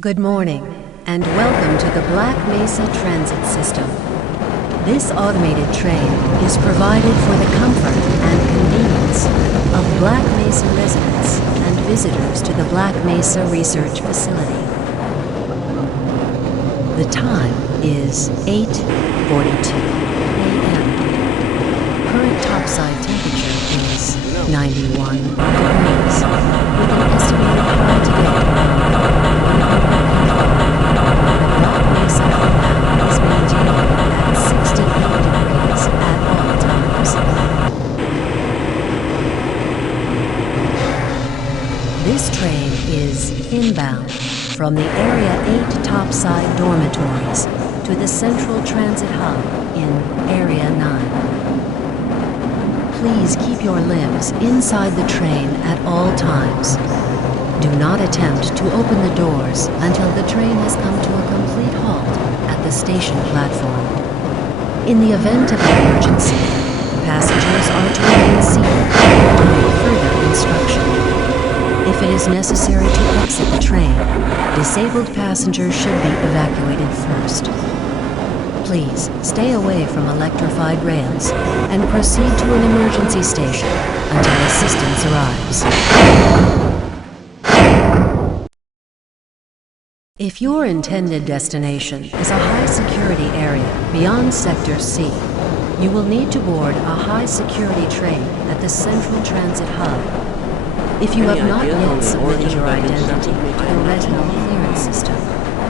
Good morning, and welcome to the Black Mesa Transit System. This automated train is provided for the comfort and convenience of Black Mesa residents and visitors to the Black Mesa Research Facility. The time is 8:42 a.m. Current topside temperature is 91 degrees, with an estimated high today. Black Mesa compound is maintained at 68 degrees at all times. This train is inbound from the Area 8 topside dormitories to the Central Transit Hub in Area 9. Please keep your limbs inside the train at all times. Do not attempt to open the doors until the train has come to a complete halt at the station platform. In the event of an emergency, passengers are to remain seated to await further instruction. If it is necessary to exit the train, disabled passengers should be evacuated first. Please stay away from electrified rails and proceed to an emergency station until assistance arrives. If your intended destination is a high-security area beyond Sector C, you will need to board a high-security train at the Central Transit Hub. If you have not yet submitted your identity to the retinal clearance system,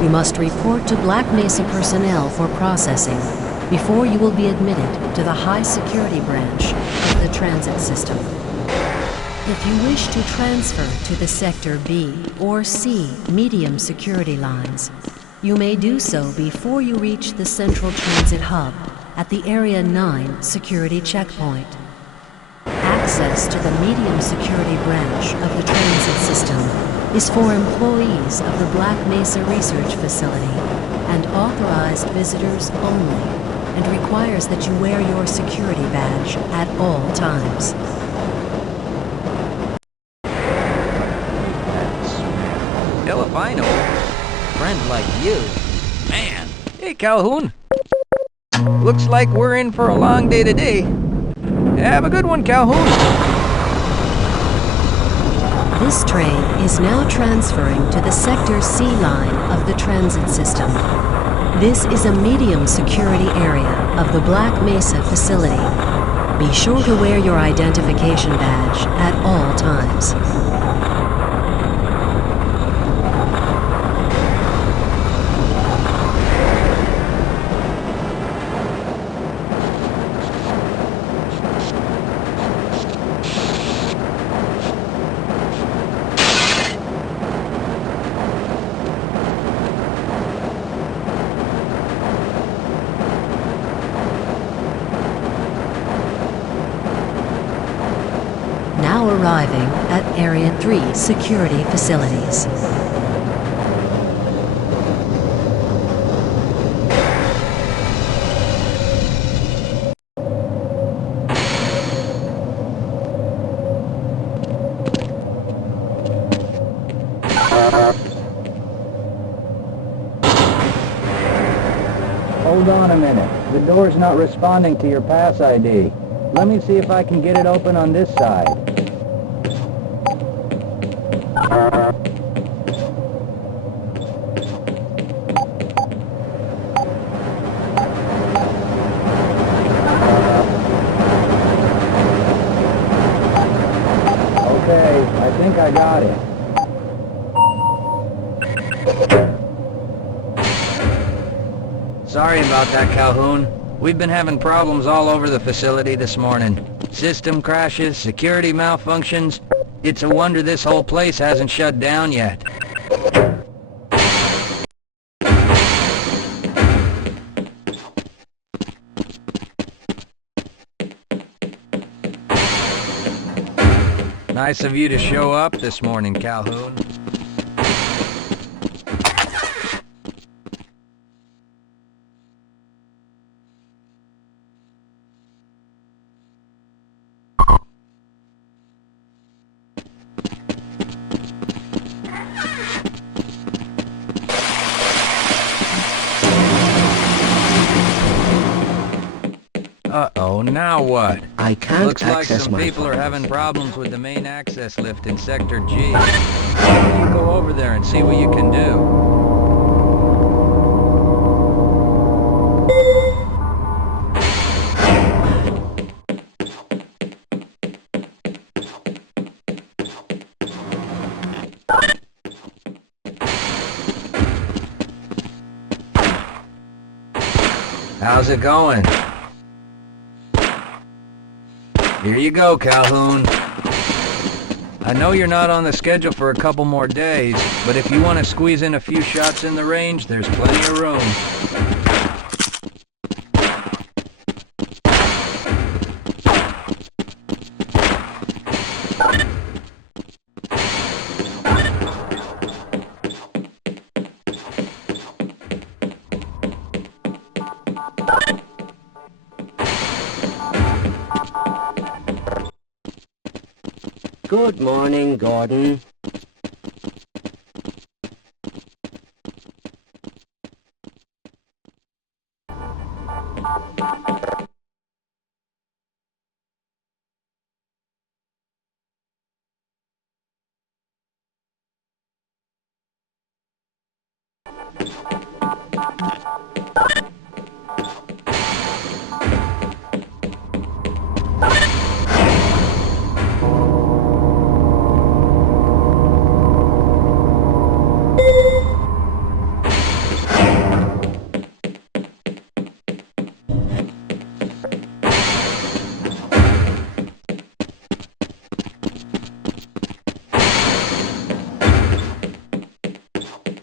you must report to Black Mesa personnel for processing before you will be admitted to the high-security branch of the transit system. If you wish to transfer to the Sector B or C medium security lines, you may do so before you reach the Central Transit Hub at the Area 9 security checkpoint. Access to the medium security branch of the transit system is for employees of the Black Mesa Research Facility and authorized visitors only, and requires that you wear your security badge at all times. Hell if I know. A friend like you. Man. Hey, Calhoun. Looks like we're in for a long day today. Have a good one, Calhoun. This train is now transferring to the Sector C line of the transit system. This is a medium security area of the Black Mesa facility. Be sure to wear your identification badge at all times. Now arriving at Area 3 security facilities. Hold on a minute. The door's not responding to your pass ID. Let me see if I can get it open on this side. Okay, I think I got it. Sorry about that, Calhoun. We've been having problems all over the facility this morning. System crashes, security malfunctions. It's a wonder this whole place hasn't shut down yet. Nice of you to show up this morning, Calhoun. Uh-oh, now what? I can't Looks like access some my people are phone. having problems with the main access lift in Sector G. Why don't you go over there and see what you can do? How's it going? Here you go, Calhoun. I know you're not on the schedule for a couple more days, but if you want to squeeze in a few shots in the range, there's plenty of room. Good morning, Gordon.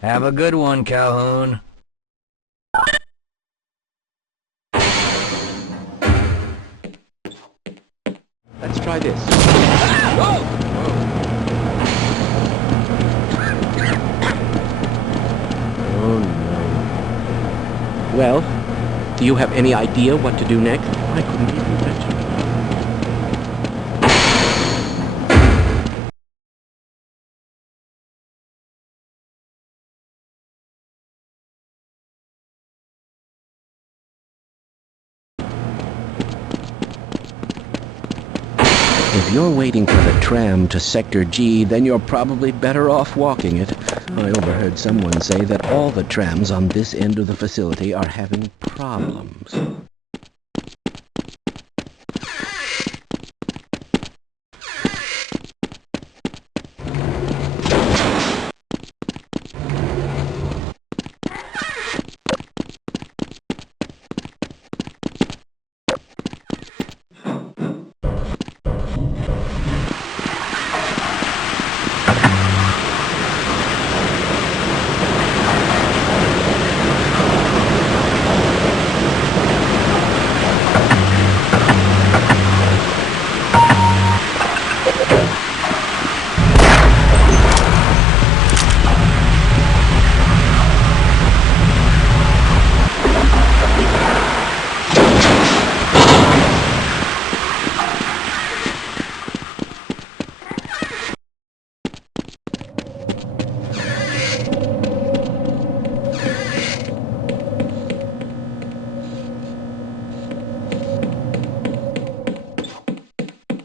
Have a good one, Calhoun. Let's try this. Oh no. Well, do you have any idea what to do next? I couldn't even touch it. If you're waiting for the tram to Sector G, then you're probably better off walking it. I overheard someone say that all the trams on this end of the facility are having problems.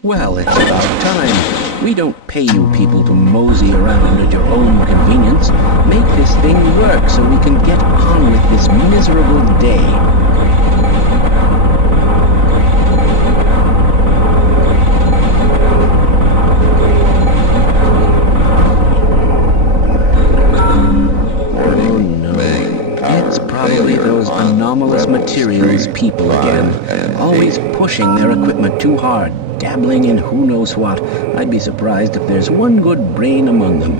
Well, it's about time. We don't pay you people to mosey around at your own convenience. Make this thing work so we can get on with this miserable day. Oh no. It's probably those anomalous materials people again. Always pushing their equipment too hard. Dabbling in who knows what. I'd be surprised if there's one good brain among them.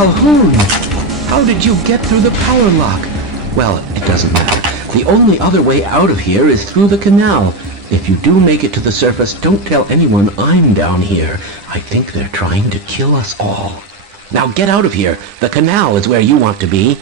Calhoun! How did you get through the power lock? Well, it doesn't matter. The only other way out of here is through the canal. If you do make it to the surface, don't tell anyone I'm down here. I think they're trying to kill us all. Now get out of here. The canal is where you want to be.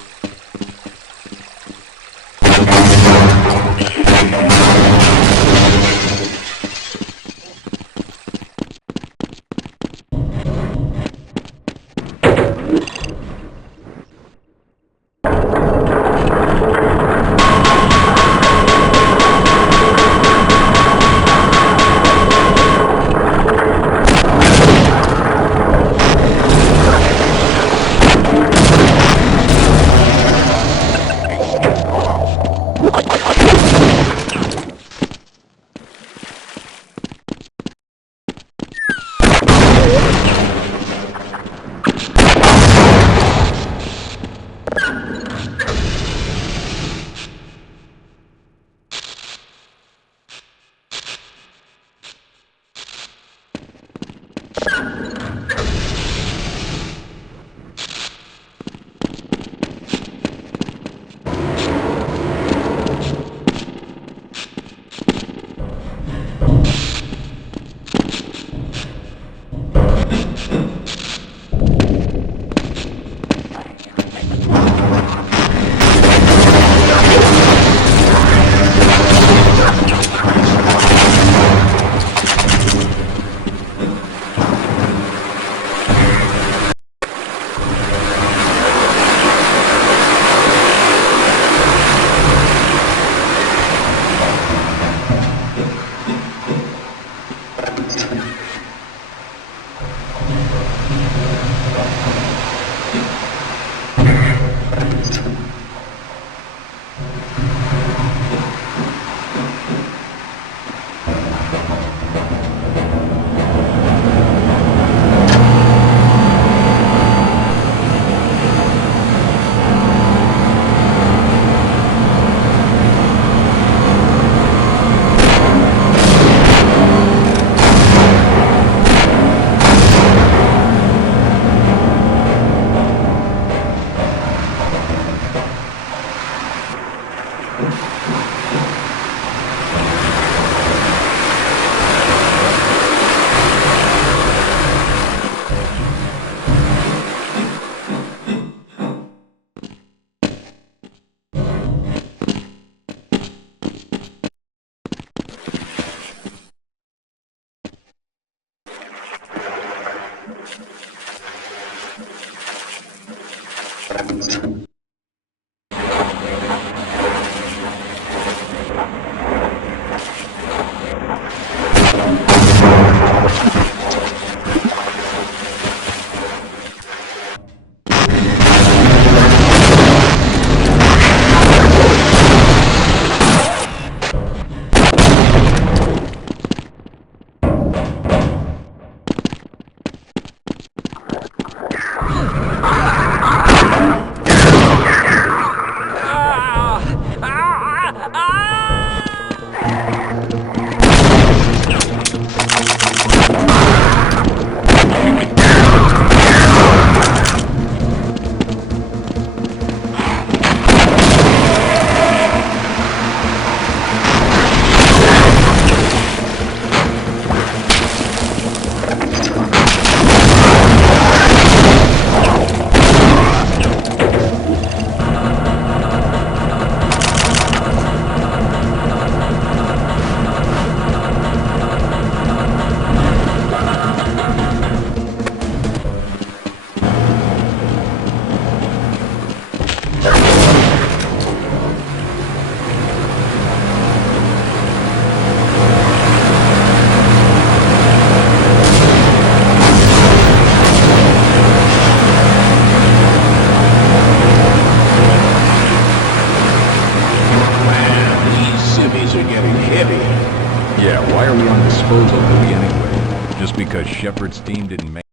because Shepard's team didn't make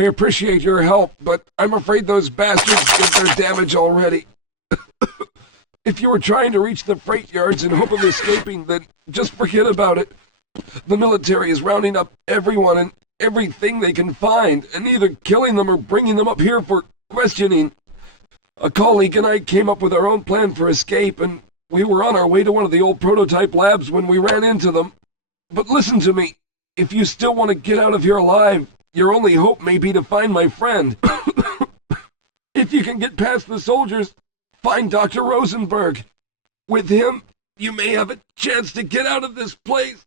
I appreciate your help, but I'm afraid those bastards did their damage already. If you were trying to reach the freight yards in hope of escaping, then just forget about it. The military is rounding up everyone and everything they can find, and either killing them or bringing them up here for questioning. A colleague and I came up with our own plan for escape, and we were on our way to one of the old prototype labs when we ran into them. But listen to me. If you still want to get out of here alive, your only hope may be to find my friend. If you can get past the soldiers, find Dr. Rosenberg. With him, you may have a chance to get out of this place.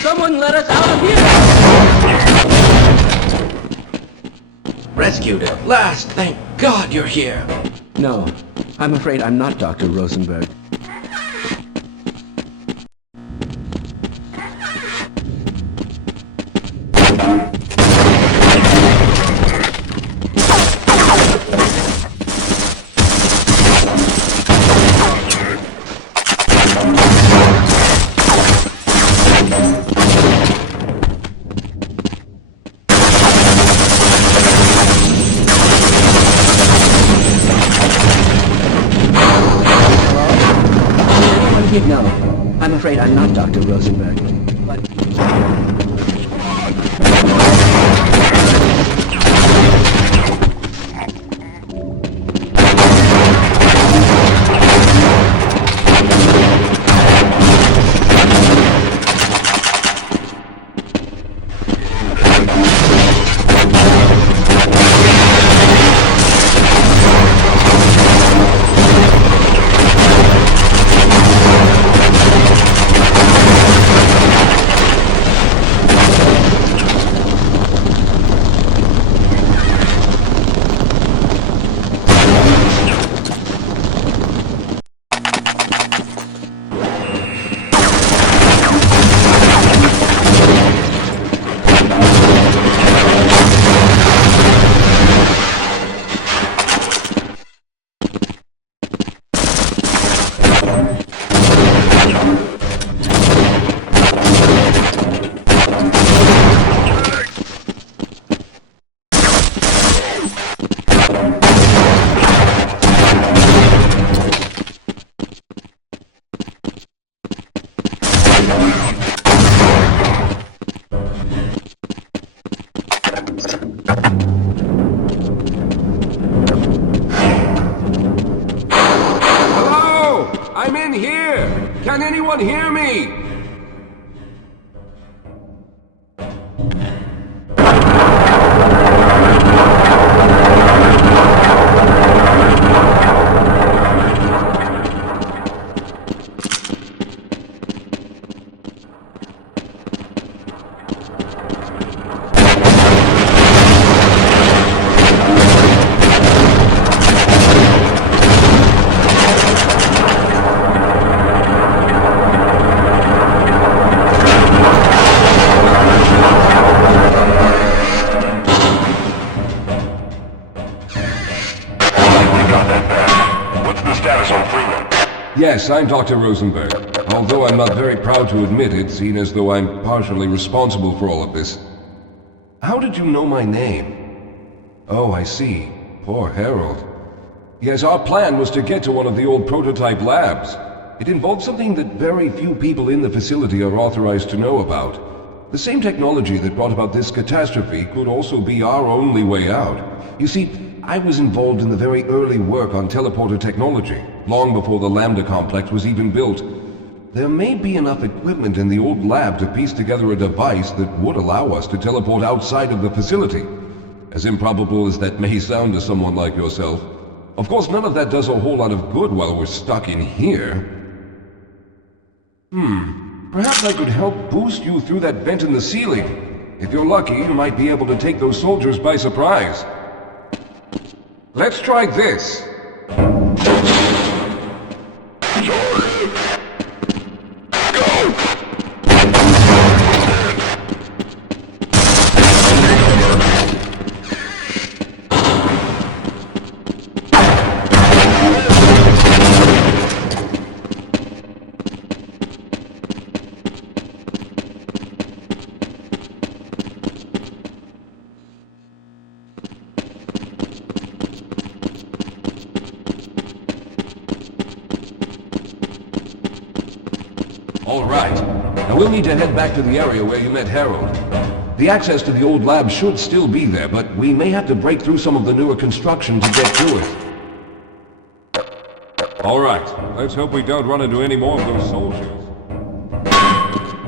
Someone let us out of here! Rescued at last! Thank God you're here! No, I'm afraid I'm not Dr. Rosenberg. No, I'm afraid I'm not Dr. Rosenberg. Hello! I'm in here! Can anyone hear me? Yes, I'm Dr. Rosenberg. Although I'm not very proud to admit it, seeing as though I'm partially responsible for all of this. How did you know my name? Oh, I see. Poor Harold. Yes, our plan was to get to one of the old prototype labs. It involved something that very few people in the facility are authorized to know about. The same technology that brought about this catastrophe could also be our only way out. You see, I was involved in the very early work on teleporter technology, long before the Lambda complex was even built. There may be enough equipment in the old lab to piece together a device that would allow us to teleport outside of the facility. As improbable as that may sound to someone like yourself. Of course, none of that does a whole lot of good while we're stuck in here. Perhaps I could help boost you through that vent in the ceiling. If you're lucky, you might be able to take those soldiers by surprise. Let's try this. All right. Now we'll need to head back to the area where you met Harold. The access to the old lab should still be there, but we may have to break through some of the newer construction to get to it. All right. Let's hope we don't run into any more of those soldiers.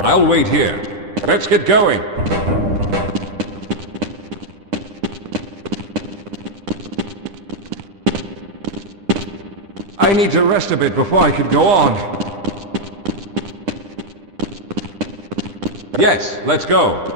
I'll wait here. Let's get going. I need to rest a bit before I could go on. Yes, let's go.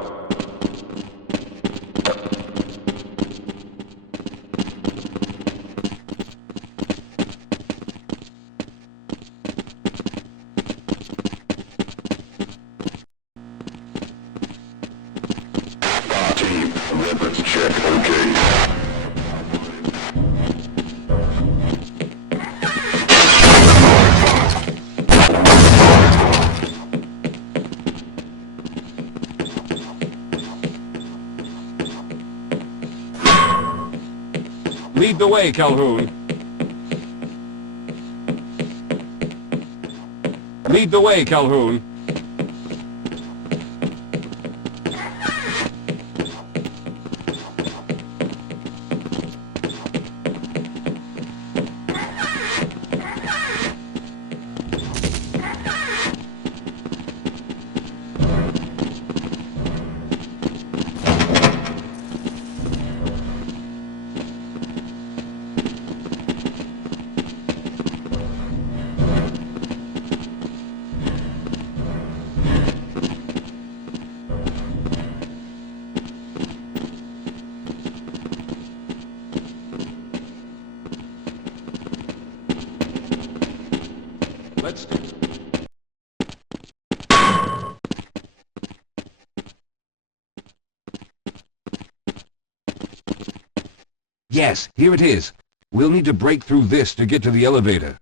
Team, let's check, okay. Lead the way, Calhoun. Lead the way, Calhoun. Let's do. Yes, here it is. We'll need to break through this to get to the elevator.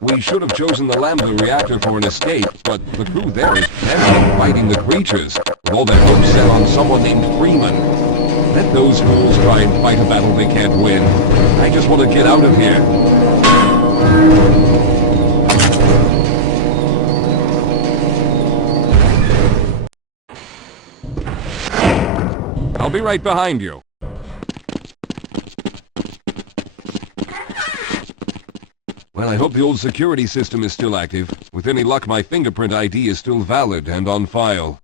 We should have chosen the Lambda reactor for an escape, but the crew there is bent on fighting the creatures, with all their hopes set on someone named Freeman. Let those fools try and fight a battle they can't win. I just want to get out of here. I'll be right behind you. Well, I hope the old security system is still active. With any luck, my fingerprint ID is still valid and on file.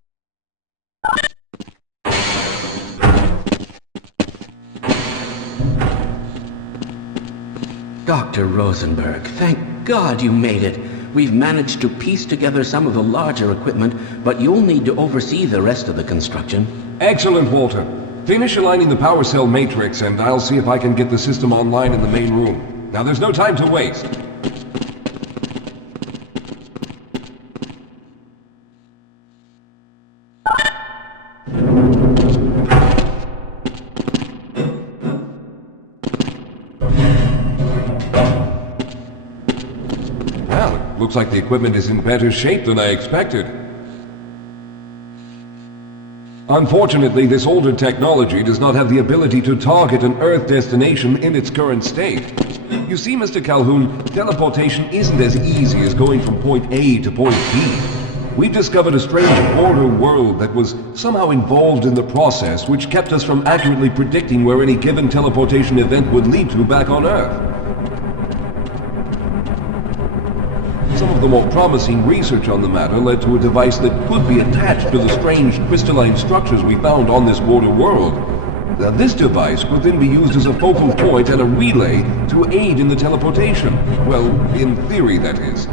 Dr. Rosenberg, thank God you made it. We've managed to piece together some of the larger equipment, but you'll need to oversee the rest of the construction. Excellent, Walter. Finish aligning the power cell matrix, and I'll see if I can get the system online in the main room. Now, there's no time to waste. Looks like the equipment is in better shape than I expected. Unfortunately, this older technology does not have the ability to target an Earth destination in its current state. You see, Mr. Calhoun, teleportation isn't as easy as going from point A to point B. We've discovered a strange border world that was somehow involved in the process, which kept us from accurately predicting where any given teleportation event would lead to back on Earth. Some of the more promising research on the matter led to a device that could be attached to the strange crystalline structures we found on this border world. This device could then be used as a focal point and a relay to aid in the teleportation. Well, in theory, that is.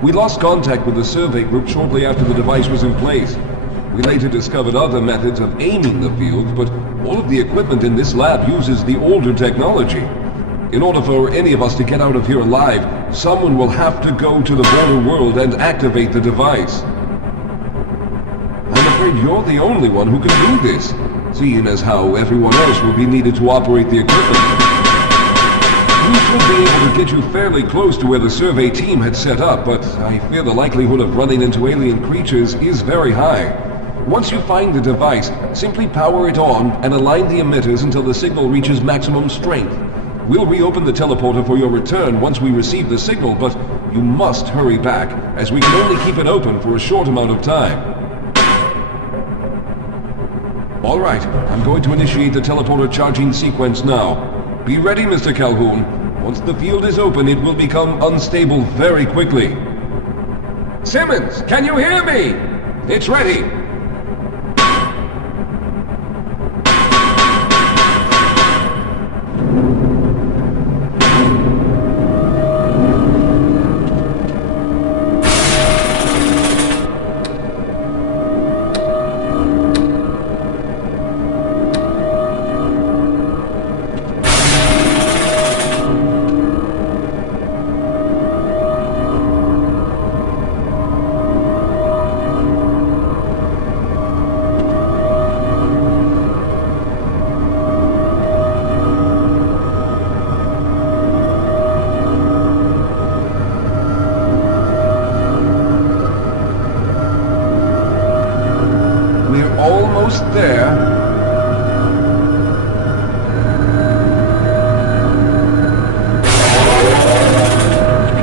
We lost contact with the survey group shortly after the device was in place. We later discovered other methods of aiming the field, but all of the equipment in this lab uses the older technology. In order for any of us to get out of here alive, someone will have to go to the border world and activate the device. I'm afraid you're the only one who can do this, seeing as how everyone else will be needed to operate the equipment. We should be able to get you fairly close to where the survey team had set up, but I fear the likelihood of running into alien creatures is very high. Once you find the device, simply power it on and align the emitters until the signal reaches maximum strength. We'll reopen the teleporter for your return once we receive the signal, but you must hurry back, as we can only keep it open for a short amount of time. All right, I'm going to initiate the teleporter charging sequence now. Be ready, Mr. Calhoun. Once the field is open, it will become unstable very quickly. Simmons, can you hear me? It's ready. Almost there.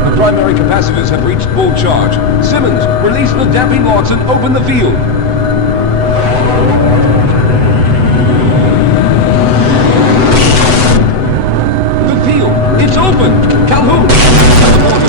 The primary capacitors have reached full charge. Simmons, release the damping locks and open the field. The field, it's open! Calhoun, teleporter.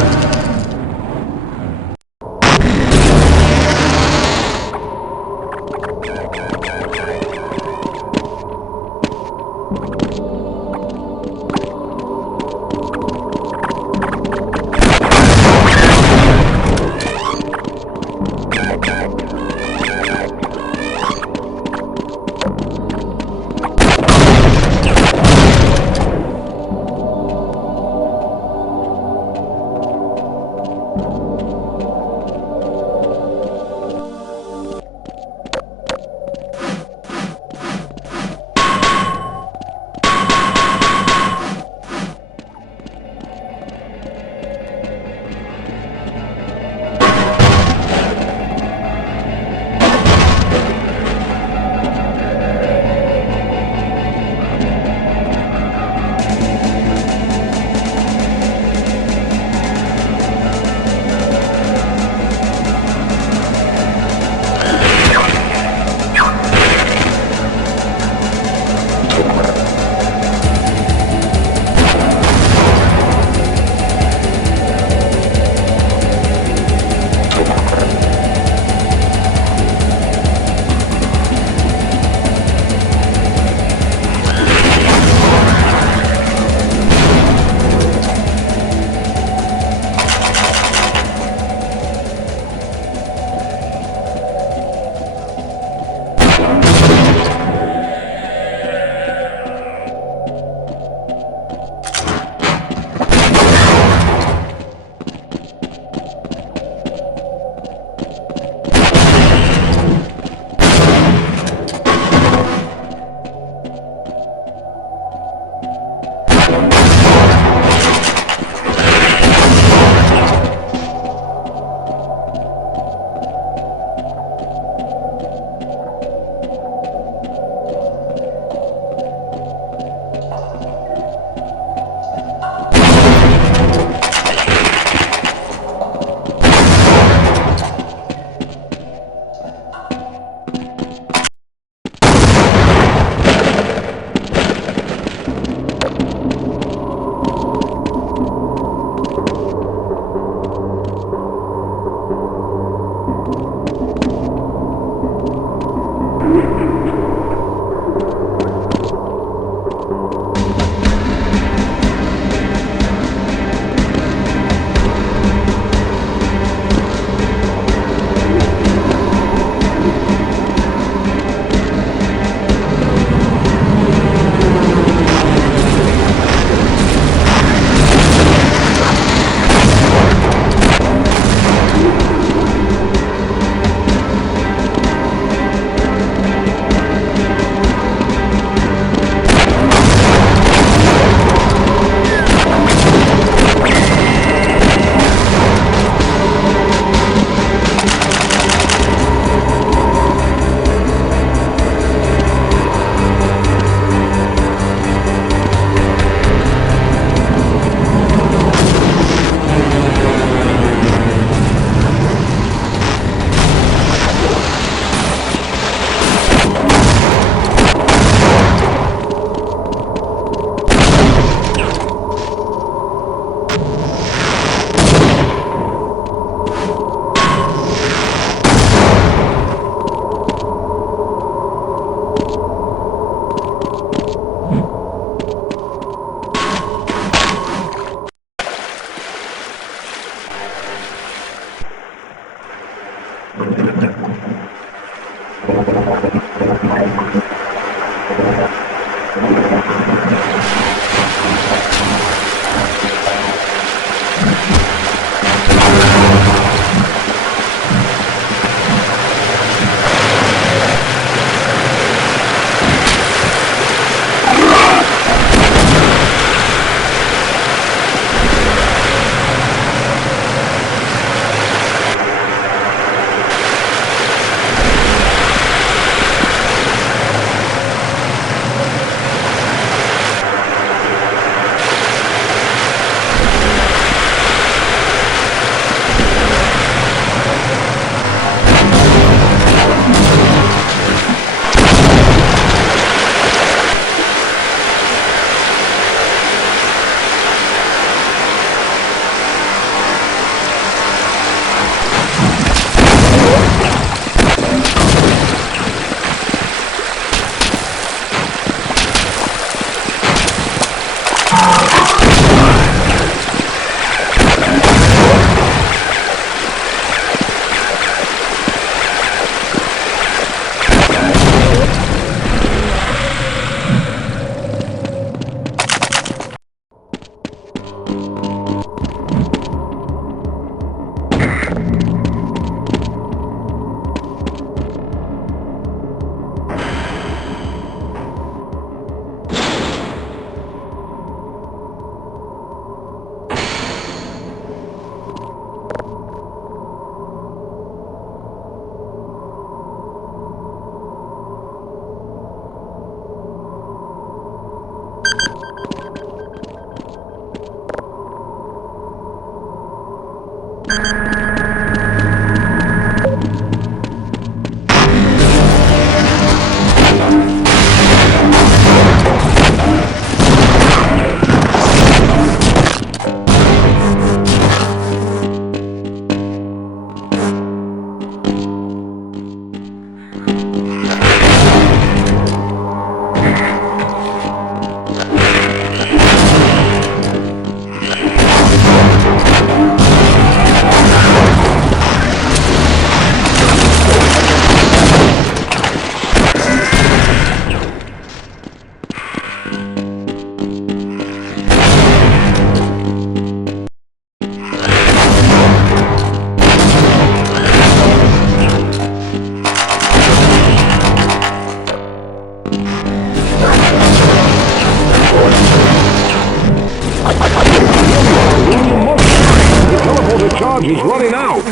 He's running out!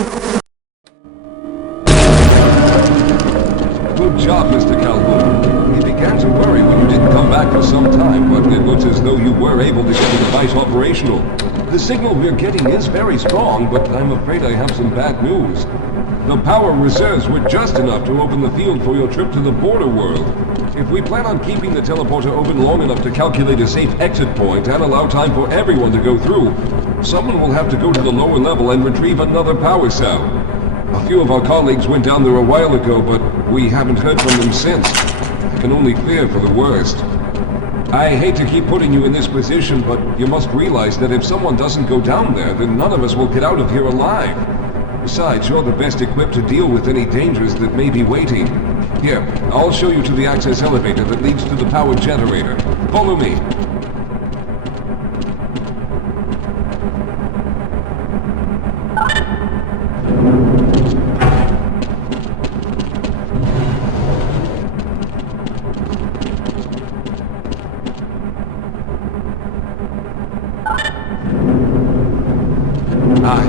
Good job, Mr. Calhoun. We began to worry when you didn't come back for some time, but it looks as though you were able to get the device operational. The signal we're getting is very strong, but I'm afraid I have some bad news. The power reserves were just enough to open the field for your trip to the border world. If we plan on keeping the teleporter open long enough to calculate a safe exit point and allow time for everyone to go through, someone will have to go to the lower level and retrieve another power cell. A few of our colleagues went down there a while ago, but we haven't heard from them since. I can only fear for the worst. I hate to keep putting you in this position, but you must realize that if someone doesn't go down there, then none of us will get out of here alive. Besides, you're the best equipped to deal with any dangers that may be waiting. Here, I'll show you to the access elevator that leads to the power generator. Follow me.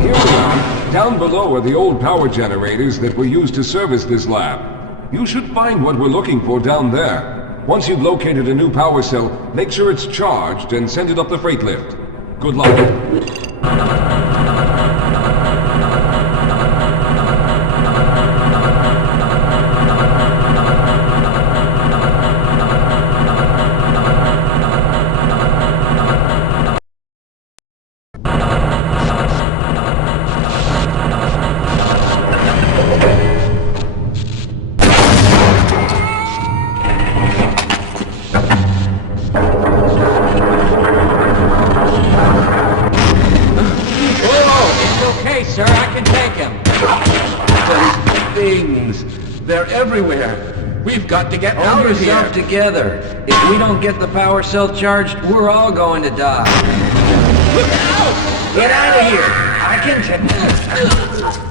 Here we are. Down below are the old power generators that were used to service this lab. You should find what we're looking for down there. Once you've located a new power cell, make sure it's charged and send it up the freight lift. Good luck. Sir, I can take him. Those things, they're everywhere. We've got to get out Hold of here. yourself together. If we don't get the power cell charged, we're all going to die. Look out! Get out of here! I can take...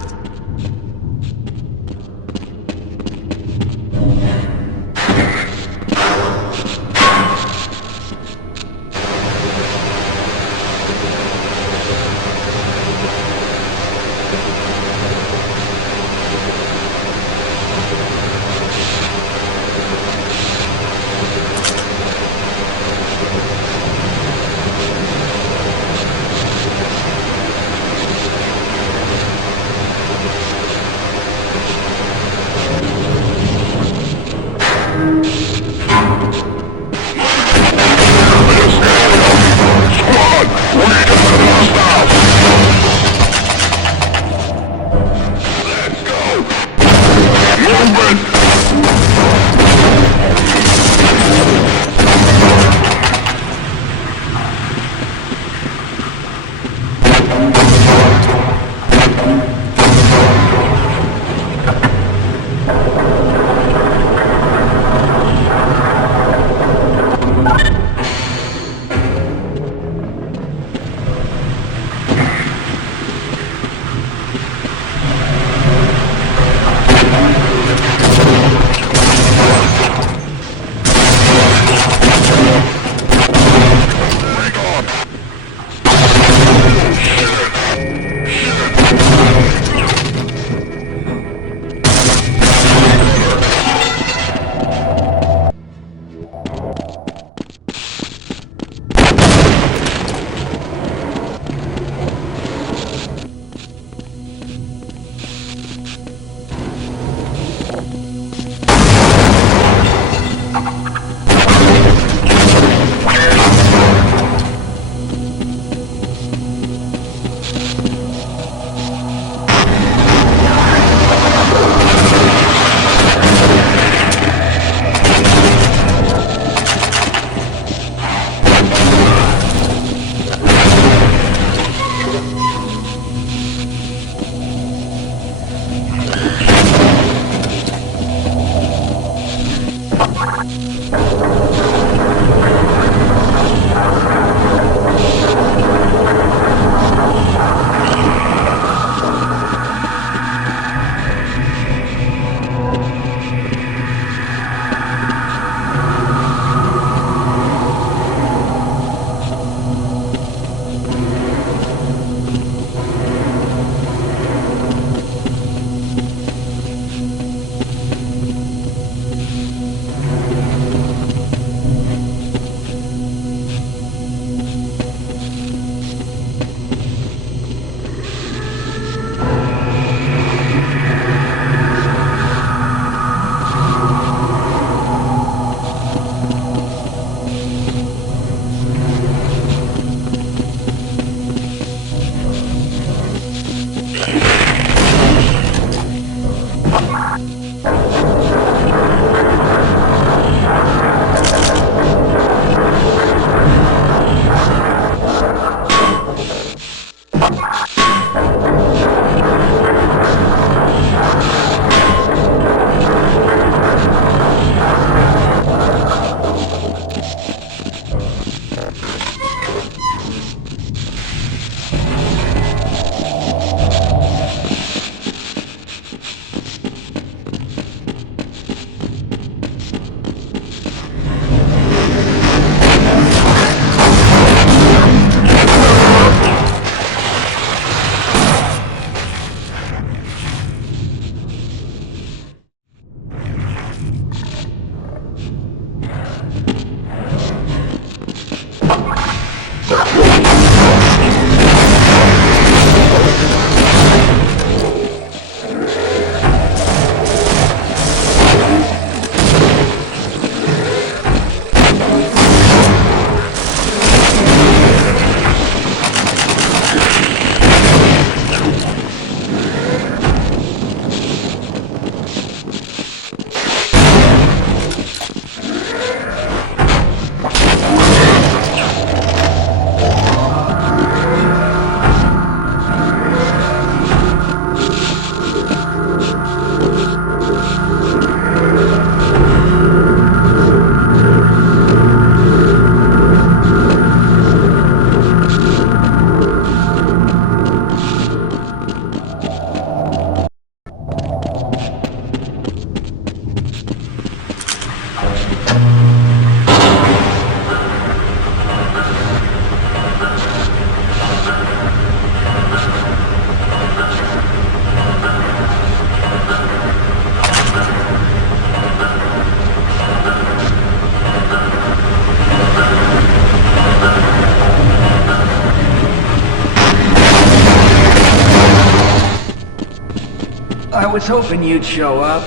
I was hoping you'd show up.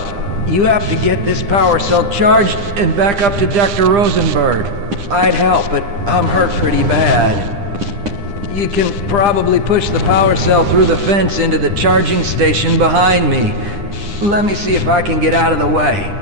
You have to get this power cell charged and back up to Dr. Rosenberg. I'd help, but I'm hurt pretty bad. You can probably push the power cell through the fence into the charging station behind me. Let me see if I can get out of the way.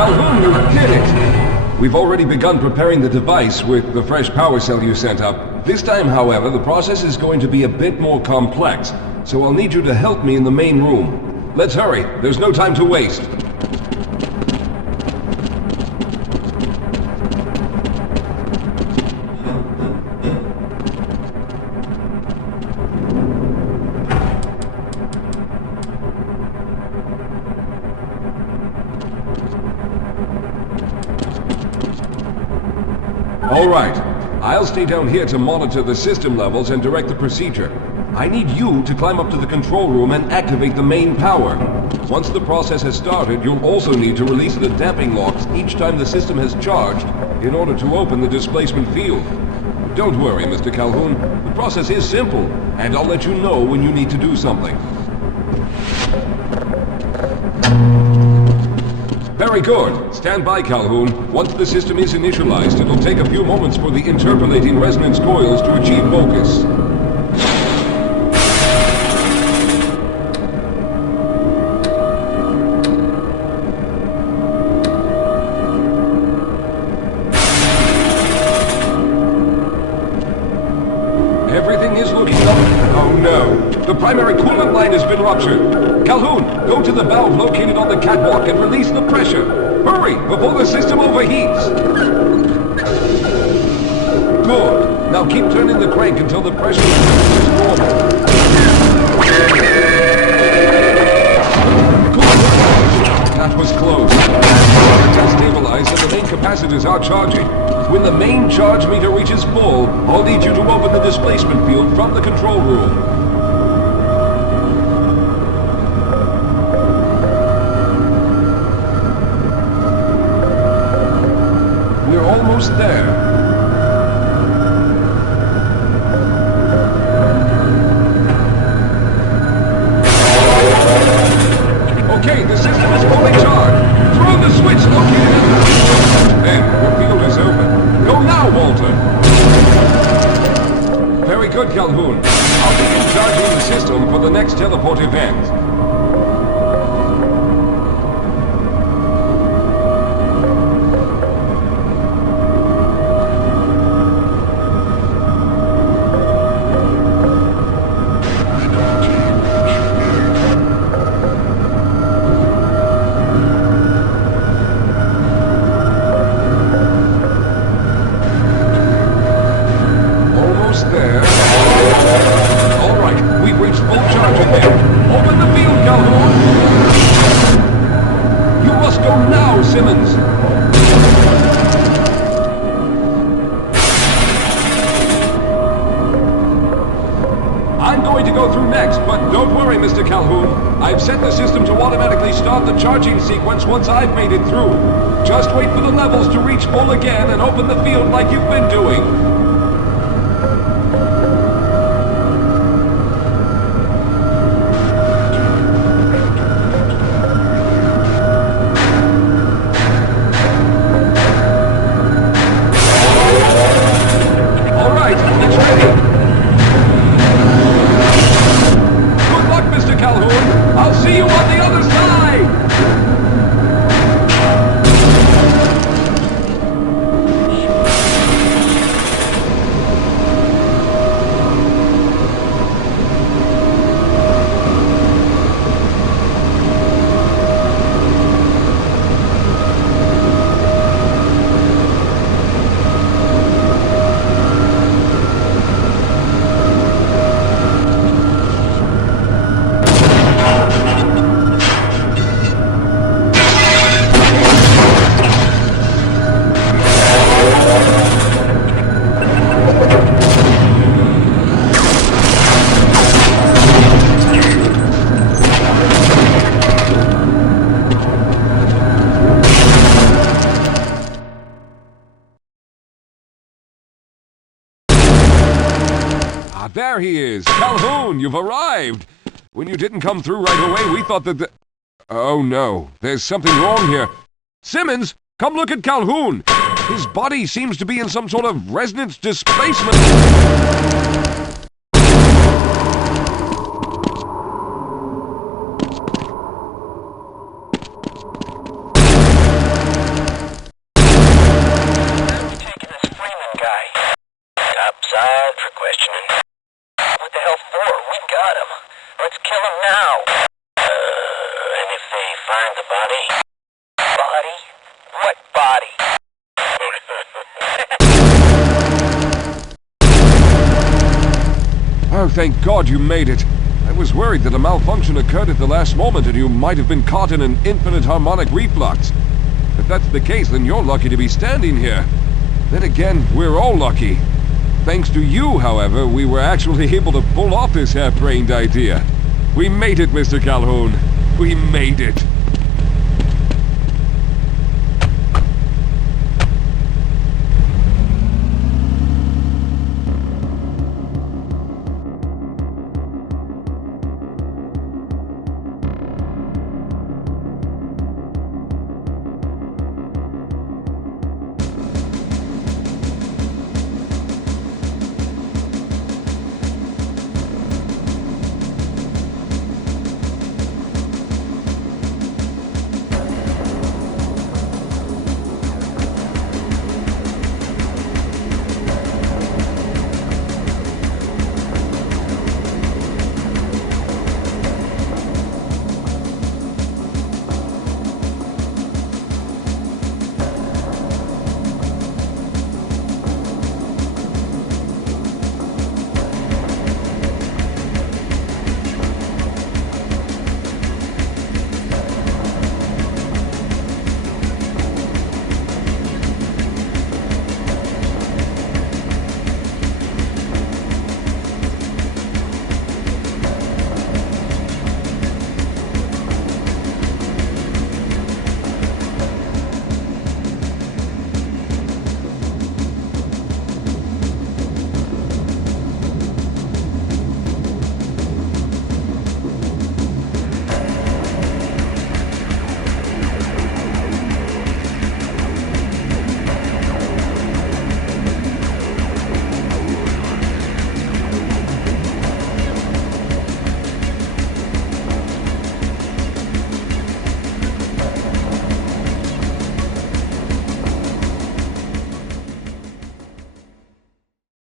Calhoun, you did it! We've already begun preparing the device with the fresh power cell you sent up. This time, however, the process is going to be a bit more complex, so I'll need you to help me in the main room. Let's hurry, there's no time to waste. All right. I'll stay down here to monitor the system levels and direct the procedure. I need you to climb up to the control room and activate the main power. Once the process has started, you'll also need to release the damping locks each time the system has charged in order to open the displacement field. Don't worry, Mr. Calhoun. The process is simple, and I'll let you know when you need to do something. Very good. Stand by, Calhoun. Once the system is initialized, it'll take a few moments for the interpolating resonance coils to achieve focus. Everything is looking up. Oh no. The primary coolant line has been ruptured. Calhoun, go to the valve located on the catwalk and release the pressure. Hurry, before the system overheats. Good. Now keep turning the crank until the pressure is normal. That was close. It's stabilized and the main capacitors are charging. When the main charge meter reaches full, I'll need you to open the displacement field from the control room. We're almost there. Okay, the system is fully charged. Throw the switch located in the... There, the field is open. Go now, Walter. Very good, Calhoun. I'll begin charging the system for the next teleport event. There. All right, we've reached full charge again. Open the I've set the system to automatically start the charging sequence once I've made it through. Just wait for the levels to reach full again and open the field like you've been doing. There he is! Calhoun, you've arrived! When you didn't come through right away, we thought that the... Oh no, there's something wrong here. Simmons, come look at Calhoun! His body seems to be in some sort of resonance displacement... Oh, thank God you made it. I was worried that a malfunction occurred at the last moment and you might have been caught in an infinite harmonic reflux. If that's the case, then you're lucky to be standing here. Then again, we're all lucky. Thanks to you, however, we were actually able to pull off this harebrained idea. We made it, Mr. Calhoun. We made it.